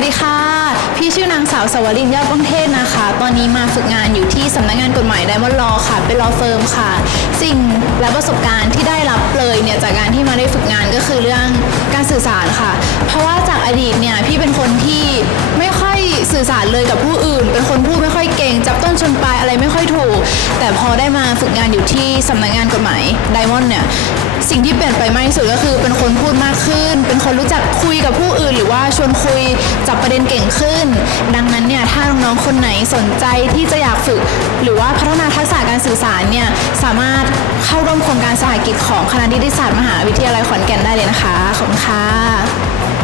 สดีค่ะ พี่ชื่อนางสาวสวรินยอดก้องเทศนะคะ ตอนนี้มาฝึกงานอยู่ที่สำนักงานกฎหมายไดมอนด์ลอค่ะ เป็นลอเฟิร์มค่ะ สิ่งและประสบการณ์ที่ได้รับเลยเนี่ยจากการที่มาได้ฝึกงานก็คือเรื่องการสื่อสารค่ะ เพราะว่าจากอดีตเนี่ยพี่เป็นคนที่ไม่ค่อยสื่อสารเลยกับผู้อื่น เป็นคนพูดไม่ค่อยเก่ง จับต้นชนปลายอะไรไม่ค่อย แต่พอได้มาฝึกงานอยู่ที่สำนักงานกฎหมายไดมอนด์เนี่ยสิ่งที่เปลี่ยนไปมากที่สุดก็คือเป็นคนพูดมากขึ้น เป็นคนรู้จักคุยกับผู้อื่น หรือว่าชวนคุยจับประเด็นเก่งขึ้น ดังนั้นเนี่ยถ้าน้องๆคนไหนสนใจที่จะอยากฝึก หรือว่าพัฒนาทักษะการสื่อสารเนี่ยสามารถเข้าร่วมโครงการสหกิจของคณะนิติศาสตร์มหาวิทยาลัยขอนแก่นได้เลยนะคะขอบคุณค่ะ